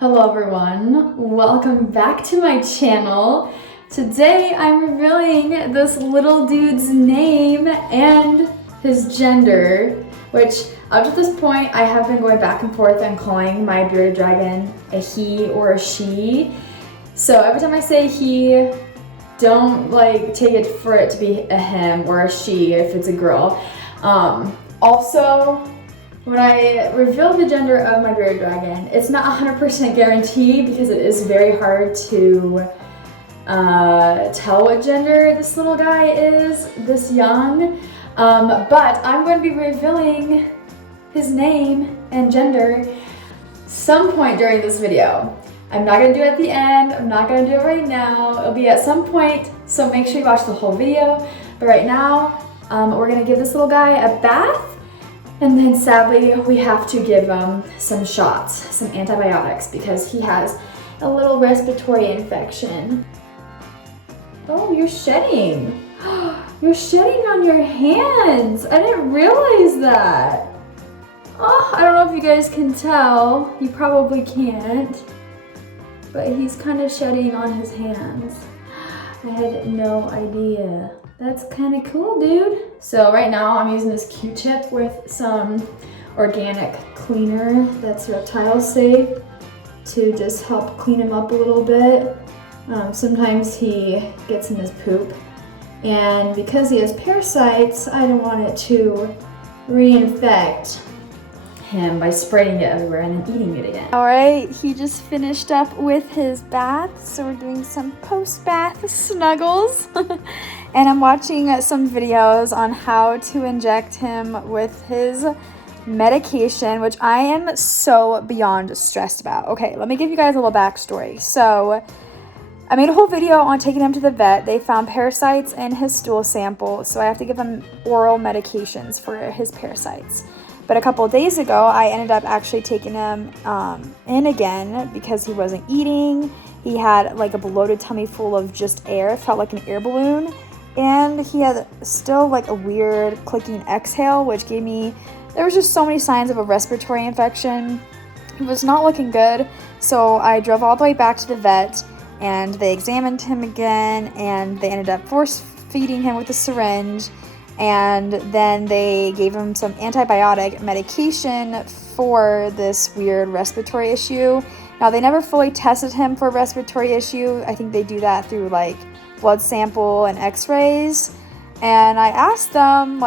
Hello everyone, welcome back to my channel. Today I'm revealing this little dude's name and his gender, which up to this point I have been going back and forth and calling my bearded dragon a he or a she. So every time I say he, don't take it for it to be a him or a she if it's a girl. Also, when I reveal the gender of my bearded dragon, it's not 100% guaranteed because it is very hard to tell what gender this little guy is this young. But I'm going to be revealing his name and gender some point during this video. I'm not going to do it at the end. I'm not going to do it right now. It'll be at some point, so make sure you watch the whole video. But right now, we're going to give this little guy a bath. And then sadly, we have to give him some shots, some antibiotics, because he has a little respiratory infection. Oh, you're shedding. You're shedding on your hands. I didn't realize that. Oh, I don't know if you guys can tell. You probably can't. But he's kind of shedding on his hands. I had no idea. That's kind of cool, dude. So right now I'm using this Q-tip with some organic cleaner that's reptile safe to just help clean him up a little bit. Sometimes he gets in his poop, and because he has parasites, I don't want it to reinfect him by spraying it everywhere and then eating it again. All right, he just finished up with his bath, so we're doing some post-bath snuggles. And I'm watching some videos on how to inject him with his medication, which I am so beyond stressed about. Okay, let me give you guys a little backstory. So I made a whole video on taking him to the vet. They found parasites in his stool sample, so I have to give him oral medications for his parasites. But a couple of days ago, I ended up actually taking him in again because he wasn't eating. He had like a bloated tummy full of just air. It felt like an air balloon. And he had still like a weird clicking exhale, which gave me, there was just so many signs of a respiratory infection. He was not looking good. So I drove all the way back to the vet and they examined him again, and they ended up force feeding him with a syringe. And then they gave him some antibiotic medication for this weird respiratory issue. Now, they never fully tested him for a respiratory issue. I think they do that through like blood sample and x-rays. And I asked them,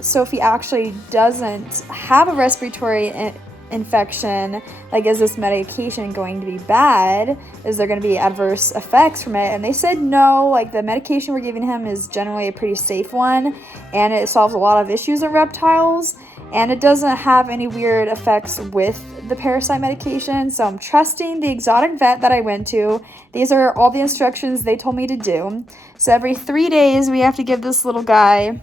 so if he actually doesn't have a respiratory infection, is this medication going to be bad? Is there going to be adverse effects from it? And they said no, the medication we're giving him is generally a pretty safe one, and it solves a lot of issues in reptiles, and it doesn't have any weird effects with the parasite medication. So I'm trusting the exotic vet that I went to. These are all the instructions they told me to do. So every 3 days we have to give this little guy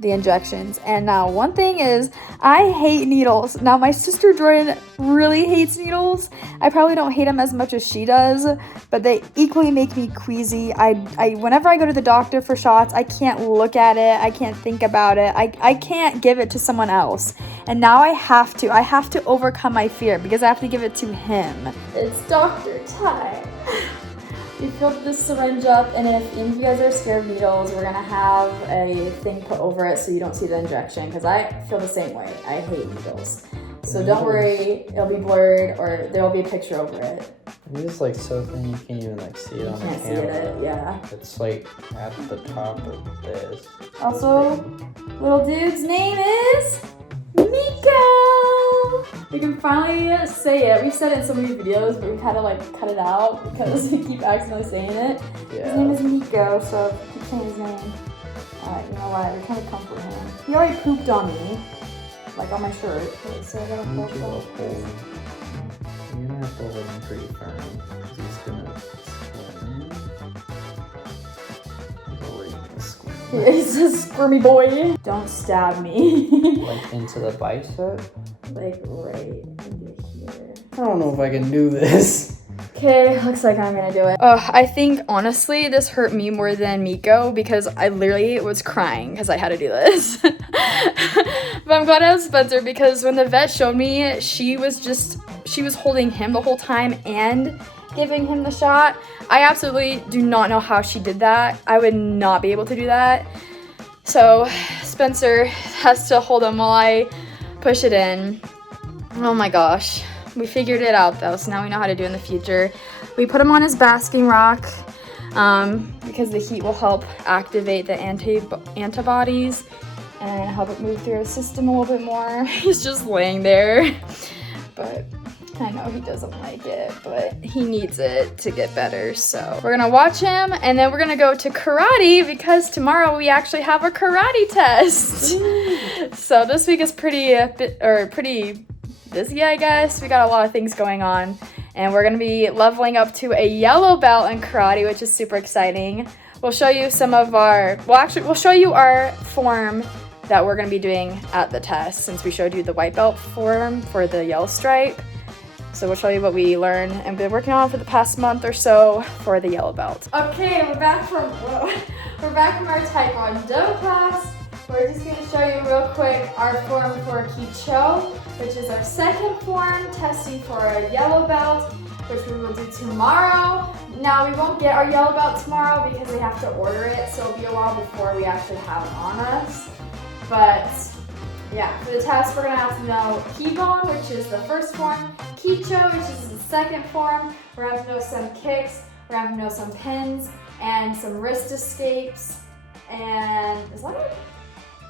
the injections. And now one thing is, I hate needles. Now my sister Jordan really hates needles. I probably don't hate them as much as she does, but they equally make me queasy. I whenever I go to the doctor for shots, I can't look at it, I can't think about it, I can't give it to someone else. And now I have to overcome my fear because I have to give it to him. It's doctor time. We filled this syringe up, and if any of you guys are scared of needles, we're gonna have a thing put over it so you don't see the injection, because I feel the same way. I hate needles. So don't worry, it'll be blurred, or there'll be a picture over it. It's so thin you can't even see it on the camera. You can't see it, yeah. It's at the top of this. Also, little dude's name is Miko! We can finally say it. We've said it in so many videos, but we've had to cut it out because we keep accidentally saying it. Yeah. His name is Miko, so keep saying his name. Alright, you know what? We're trying to comfort him. He already pooped on me. On my shirt. Okay, so I gotta hold him. You're gonna have to hold him pretty firm. He's gonna squirm. Yeah, he's a squirmy boy. Don't stab me. Into the bicep? Right into here. I don't know if I can do this. Okay, looks like I'm gonna do it. I think honestly this hurt me more than Miko because I literally was crying because I had to do this. But I'm glad I have Spencer because when the vet showed me, she she was holding him the whole time and giving him the shot. I absolutely do not know how she did that. I would not be able to do that. So Spencer has to hold him while I push it in. Oh my gosh. We figured it out though, so now we know how to do it in the future. We put him on his basking rock because the heat will help activate the antibodies and help it move through his system a little bit more. He's just laying there, but I know he doesn't like it, but he needs it to get better. So we're gonna watch him, and then we're gonna go to karate because tomorrow we actually have a karate test. So this week is pretty busy, I guess. We got a lot of things going on, and we're gonna be leveling up to a yellow belt in karate, which is super exciting. We'll show you some of our, we'll show you our form that we're gonna be doing at the test, since we showed you the white belt form for the yellow stripe. So we'll show you what we learned and been working on for the past month or so for the yellow belt. Okay, we're back from our Taekwondo class. We're just gonna show you real quick our form for Kicho, which is our second form, testing for a yellow belt, which we will do tomorrow. Now we won't get our yellow belt tomorrow because we have to order it, so it'll be a while before we actually have it on us. But yeah, for the test, we're gonna have to know Kibon, which is the first form, Kicho, which is the second form. We're gonna have to know some kicks, we're gonna have to know some pins, and some wrist escapes. And is that it?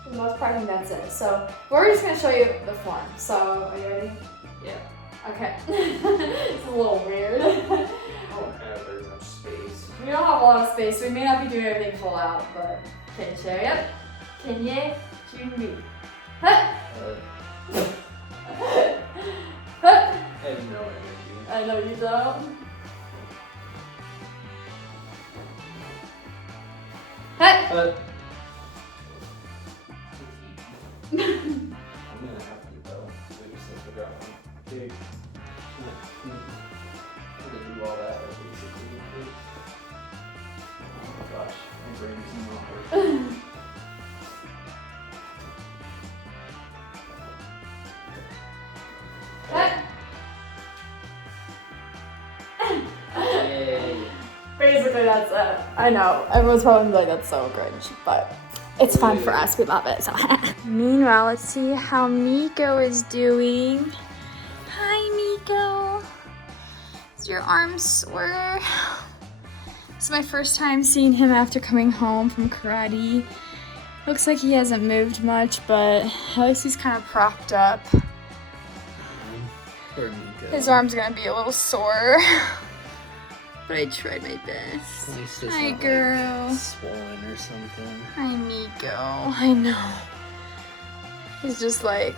For the most part, I think that's it. So we're just gonna show you the form. So, are you ready? Yeah. Okay. It's a little weird. I don't have very much space. We don't have a lot of space, so we may not be doing everything full out, but okay, show you. Kenye, Junbi. Huh? I have no energy. I know you don't. Hey! I'm gonna have to though. We just have to go big. I'm gonna do all that basically. Oh my gosh, my brain is not working. Basically, that's it. I know. Everyone's probably like, that's so cringe, but it's fun for us. We love it. So. Meanwhile, let's see how Miko is doing. Hi, Miko. Is your arm sore? It's my first time seeing him after coming home from karate. Looks like he hasn't moved much, but at least he's kind of propped up. Poor Miko. His arm's gonna be a little sore. But I tried my best. At least it's Hi, not, girl. like, swollen or something. Hi, Miko. I know. He's just like,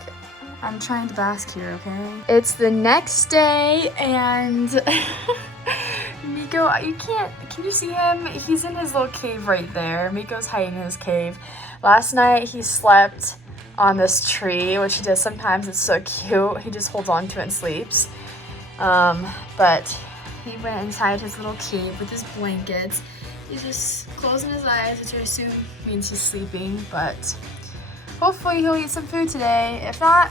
I'm trying to bask here, okay? It's the next day, and Miko, can you see him? He's in his little cave right there. Miko's hiding in his cave. Last night, he slept on this tree, which he does sometimes. It's so cute. He just holds on to it and sleeps. But he went inside his little cave with his blankets. He's just closing his eyes, which I assume means he's sleeping, but hopefully he'll eat some food today. If not,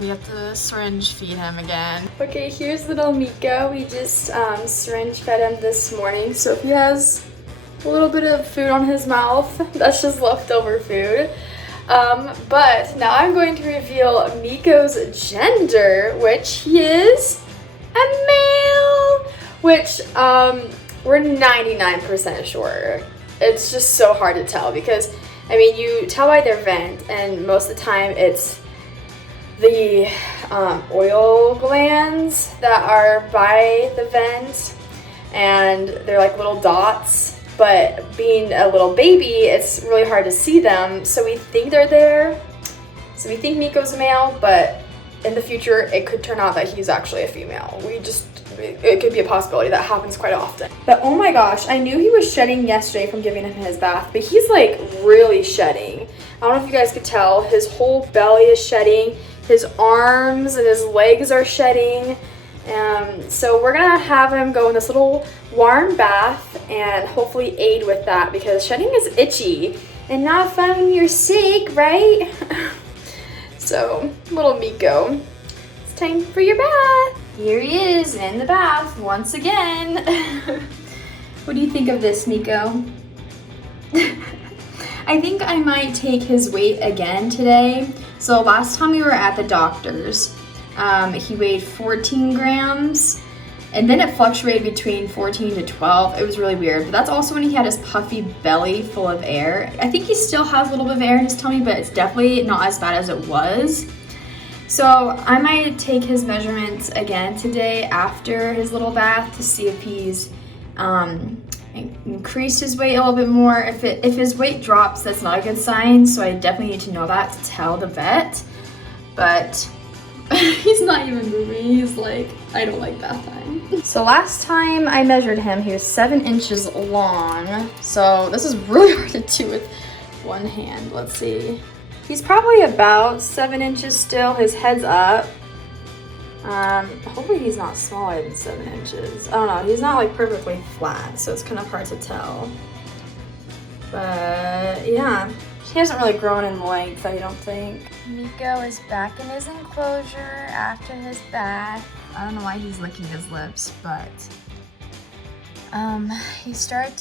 we have to syringe feed him again. Okay, here's little Miko. We just syringe fed him this morning, so if he has a little bit of food on his mouth, that's just leftover food. But now I'm going to reveal Miko's gender, which he is a male, which we're 99% sure. It's just so hard to tell because, I mean, you tell by their vent, and most of the time it's the oil glands that are by the vent, and they're like little dots. But being a little baby, it's really hard to see them, so we think they're there. So we think Miko's a male, but in the future, it could turn out that he's actually a female. It could be a possibility. That happens quite often. But oh my gosh, I knew he was shedding yesterday from giving him his bath, but he's like really shedding. I don't know if you guys could tell, his whole belly is shedding, his arms and his legs are shedding. So we're gonna have him go in this little warm bath and hopefully aid with that because shedding is itchy and not fun when you're sick, right? So little Miko. Let's time for your bath. Here he is in the bath once again. What do you think of this, Nico? I think I might take his weight again today. So last time we were at the doctor's, he weighed 14 grams. And then it fluctuated between 14 to 12. It was really weird. But that's also when he had his puffy belly full of air. I think he still has a little bit of air in his tummy, but it's definitely not as bad as it was. So I might take his measurements again today after his little bath to see if he's increased his weight a little bit more. If his weight drops, that's not a good sign. So I definitely need to know that to tell the vet. But he's not even moving. He's like, I don't like bath time. So last time I measured him, he was 7 inches long. So this is really hard to do with one hand. Let's see. He's probably about 7 inches still. His head's up. Hopefully he's not smaller than 7 inches. I don't know. He's not like perfectly flat, so it's kind of hard to tell. But yeah. He hasn't really grown in length, I don't think. Nico is back in his enclosure after his bath. I don't know why he's licking his lips, but he started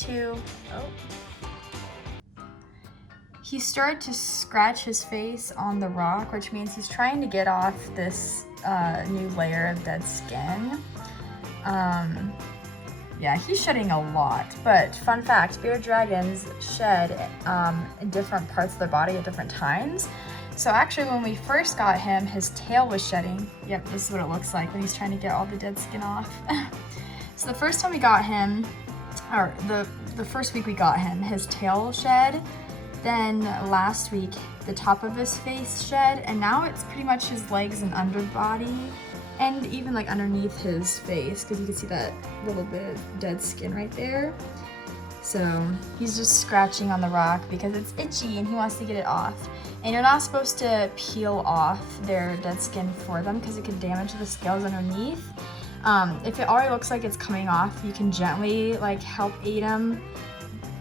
to scratch his face on the rock, which means he's trying to get off this new layer of dead skin. Yeah, he's shedding a lot, but fun fact, bearded dragons shed in different parts of their body at different times. So actually when we first got him, his tail was shedding. Yep, this is what it looks like when he's trying to get all the dead skin off. So the first time we got him, or the first week we got him, his tail shed. Then last week, the top of his face shed, and now it's pretty much his legs and underbody. And even like underneath his face, because you can see that little bit of dead skin right there. So he's just scratching on the rock because it's itchy and he wants to get it off. And you're not supposed to peel off their dead skin for them because it can damage the scales underneath. If it already looks like it's coming off, you can gently like help aid him.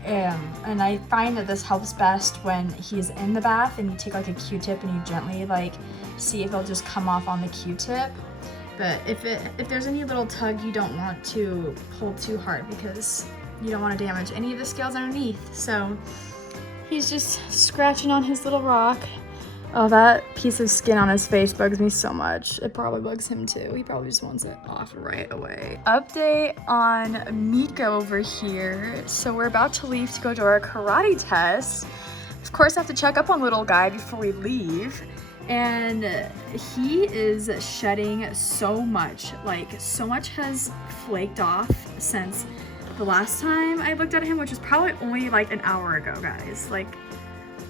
And I find that this helps best when he's in the bath and you take like a Q-tip and you gently like see if it'll just come off on the Q-tip. But if there's any little tug, you don't want to pull too hard because you don't want to damage any of the scales underneath. So he's just scratching on his little rock. Oh, that piece of skin on his face bugs me so much. It probably bugs him too. He probably just wants it off right away. Update on Miko over here. So we're about to leave to go to our karate test. Of course, I have to check up on little guy before we leave. And he is shedding so much. Like, so much has flaked off since the last time I looked at him, which was probably only like an hour ago, guys. Like,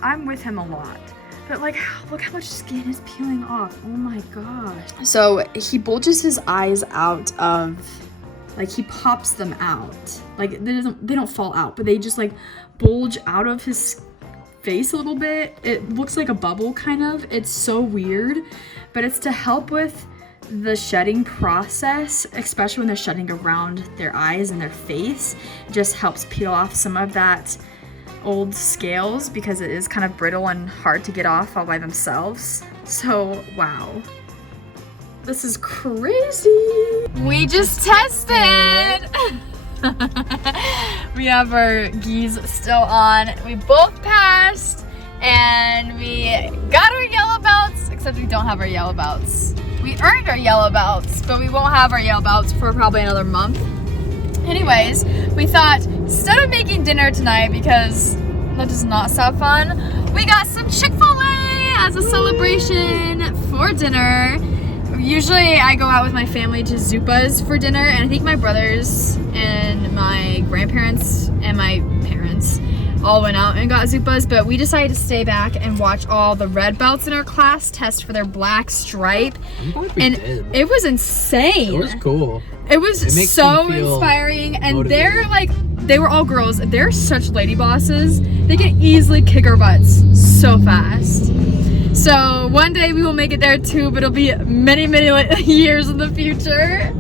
I'm with him a lot. But like, look how much skin is peeling off. Oh my gosh. So he bulges his eyes out of, like he pops them out. Like they don't fall out, but they just like bulge out of his face a little bit. It looks like a bubble kind of. It's so weird, but it's to help with the shedding process, especially when they're shedding around their eyes and their face. It just helps peel off some of that old scales because it is kind of brittle and hard to get off all by themselves. So wow, this is crazy. We just tested. We have our gis still on. We both passed and we got our yellow belts, except we don't have our yellow belts. We earned our yellow belts, but we won't have our yellow belts for probably another month. Anyways, we thought instead of making dinner tonight, because that does not sound fun, we got some Chick-fil-A as a celebration for dinner. Usually I go out with my family to Zupa's for dinner, and I think my brothers and my grandparents and my parents all went out and got Zupa's, but we decided to stay back and watch all the red belts in our class test for their black stripe. And it was insane. It was cool. It was so inspiring, and motivated. they were all girls. They're such lady bosses. They can easily kick our butts so fast. So one day we will make it there too, but it'll be many, many years in the future.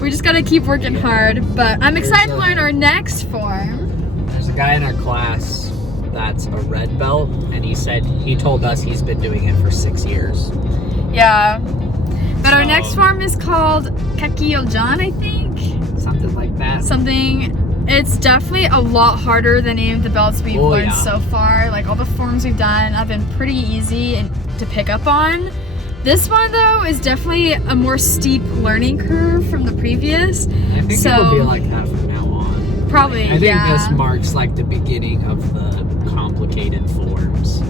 We just gotta keep working hard, but I'm excited to learn our next form. There's a guy in our class that's a red belt, and he told us he's been doing it for 6 years. Yeah. But our next form is called Kakiojan, I think. Something like that. It's definitely a lot harder than any of the belts we've learned so far. Like all the forms we've done have been pretty easy and to pick up on. This one though is definitely a more steep learning curve from the previous. I think it'll be like that from now on. Probably, I think this marks like the beginning of the complicated forms.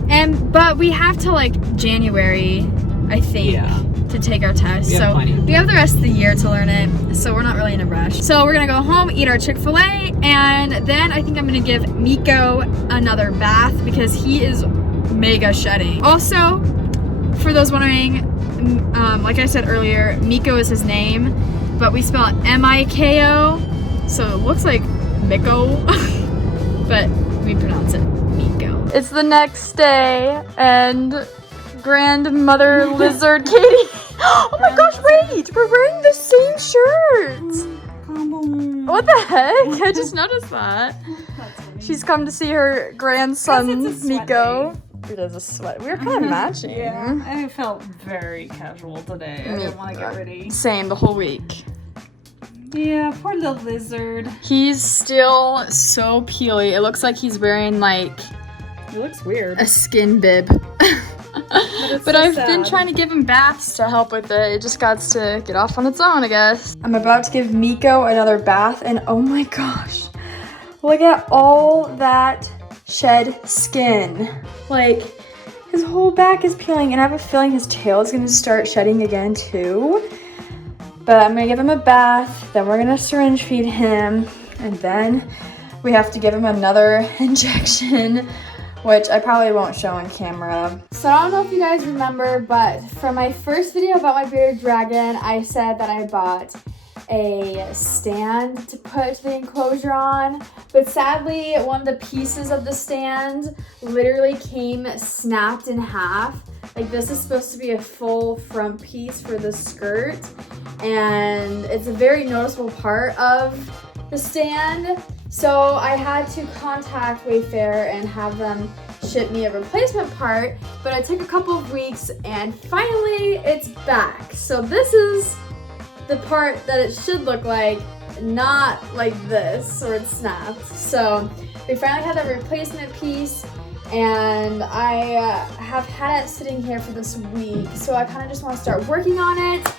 But we have till like January, I think. To take our test. So we have the rest of the year to learn it, so we're not really in a rush. So we're gonna go home, eat our Chick-fil-A, and then I think I'm gonna give Miko another bath because he is mega shedding. Also, for those wondering, like I said earlier, Miko is his name, but we spell it M-I-K-O, so it looks like Miko, but we pronounce it Miko. It's the next day, and grandmother lizard Katie. Oh my gosh, wait! We're wearing the same shirts! What the heck? I just noticed that. She's come to see her grandson, Miko. It is a sweat. We were kind of matching. Yeah, I felt very casual today. I didn't want to get ready. Same, the whole week. Yeah, poor little lizard. He's still so peely. It looks like he's wearing like... It looks weird. A skin bib. But I've been trying to give him baths to help with it. It just got to get off on its own, I guess. I'm about to give Miko another bath, and oh my gosh, look at all that shed skin. Like, his whole back is peeling, and I have a feeling his tail is gonna start shedding again too. But I'm gonna give him a bath, then we're gonna syringe feed him, and then we have to give him another injection, which I probably won't show on camera. So I don't know if you guys remember, but for my first video about my bearded dragon, I said that I bought a stand to put the enclosure on, but sadly one of the pieces of the stand literally came snapped in half. Like, this is supposed to be a full front piece for the skirt, and it's a very noticeable part of the stand. So I had to contact Wayfair and have them ship me a replacement part, but it took a couple of weeks and finally it's back. So this is the part that it should look like, not like this, or it's snapped. So we finally had that replacement piece, and I have had it sitting here for this week, so I kind of just want to start working on it.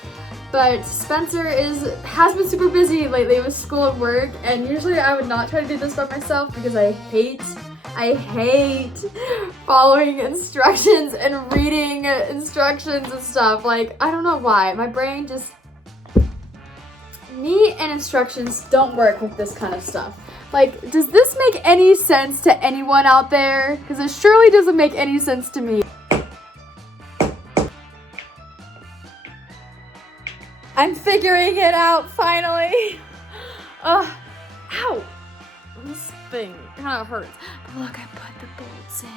But Spencer has been super busy lately with school and work, and usually I would not try to do this by myself because I hate following instructions and reading instructions and stuff. Like, I don't know why. My brain just... Me and instructions don't work with this kind of stuff. Like, does this make any sense to anyone out there? Because it surely doesn't make any sense to me. I'm figuring it out, finally. Ow. This thing kind of hurts. But look, I put the bolts in.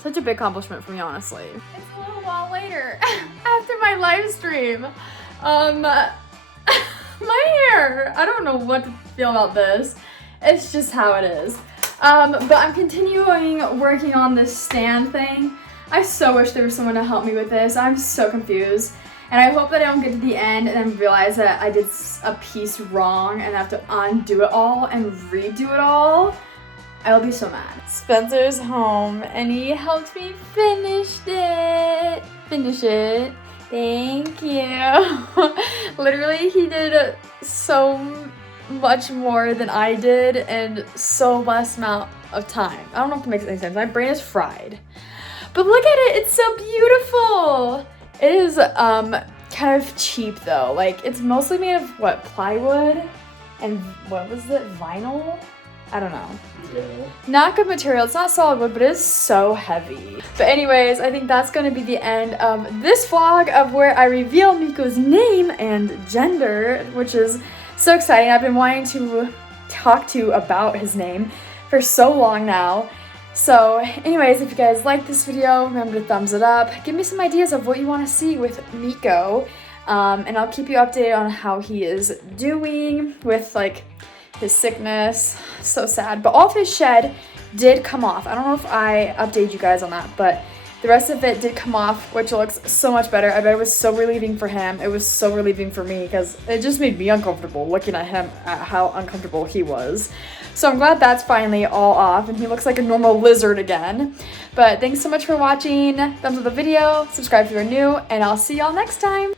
Such a big accomplishment for me, honestly. It's a little while later, after my live stream. My hair, I don't know what to feel about this. It's just how it is. But I'm continuing working on this stand thing. I so wish there was someone to help me with this. I'm so confused. And I hope that I don't get to the end and then realize that I did a piece wrong and I have to undo it all and redo it all. I'll be so mad. Spencer's home and he helped me finish it. Thank you. Literally, he did so much more than I did in so less amount of time. I don't know if it makes any sense. My brain is fried. But look at it, it's so beautiful. It is kind of cheap though. Like, it's mostly made of what, plywood and what was it, vinyl? I don't know. Yeah. Not good material. It's not solid wood, but it is so heavy. But anyways, I think that's going to be the end of this vlog of where I reveal Miko's name and gender, which is so exciting. I've been wanting to talk to you about his name for so long now. So anyways, if you guys like this video, remember to thumbs it up. Give me some ideas of what you want to see with Miko. And I'll keep you updated on how he is doing with like his sickness. So sad. But all of his shed did come off. I don't know if I updated you guys on that, but The rest of it did come off, which looks so much better. I bet it was so relieving for him. It was so relieving for me because it just made me uncomfortable looking at him, at how uncomfortable he was. So I'm glad that's finally all off and he looks like a normal lizard again. But thanks so much for watching. Thumbs up the video, subscribe if you're new, and I'll see y'all next time.